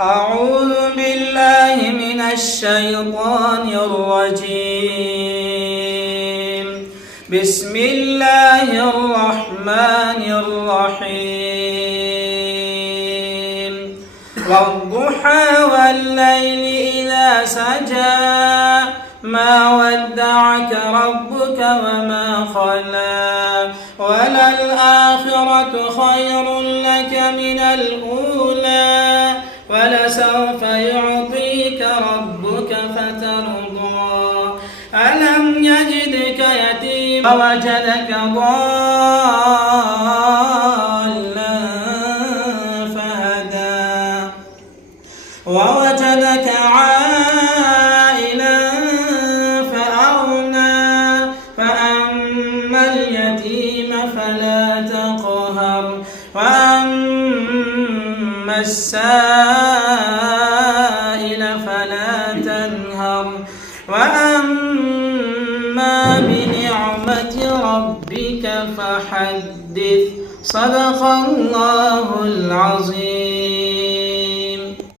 أعوذ بالله من الشيطان الرجيم. بسم الله الرحمن الرحيم. والضحى والليل إذا سجى ما ودعك ربك وما خلى وللآخرة خير لك من الأولى ولسوف يعطيك ربك فترضى ألم يجدك يتيما ووجدك ضالا فهدى ووجدك عائلا فأغنى فأما اليتيم فلا تقهر وأما السائل فلا تنهر وأما بنعمة ربك فحدث. صدق الله العظيم.